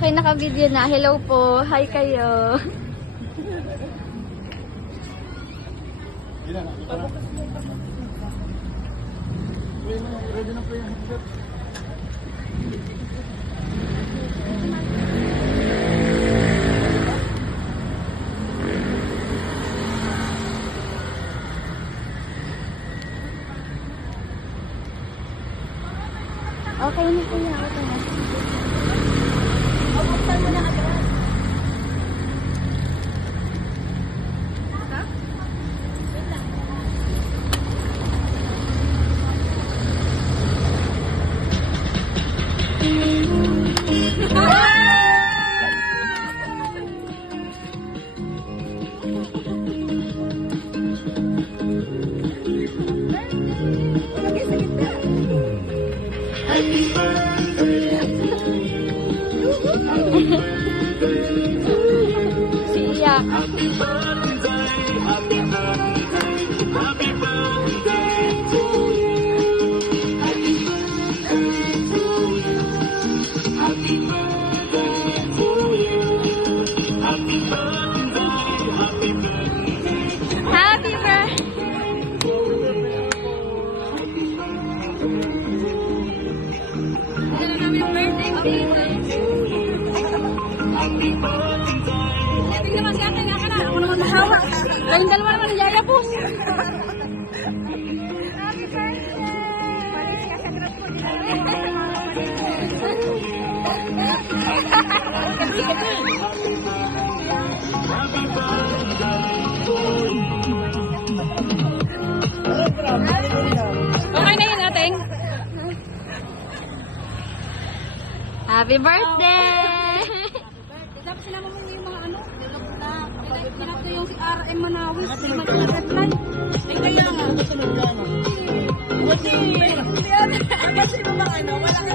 Okay, naka-video na. Hello po. Hi kayo. Ready na po yung headset. Okay na po yan. Okay na. Buksan mo na agad. Siya. Happy birthday. Tingnan si ate, nga ka na. Ako naman mahawak. Kayong dalawa naman niyaya po. Happy Okay na yun, ating. Happy birthday! Dapat sinama mo yung mga ano? Sinap yung RM Manawis. Mag-reply. Kaya nga. Kasi mo bang ano? Walang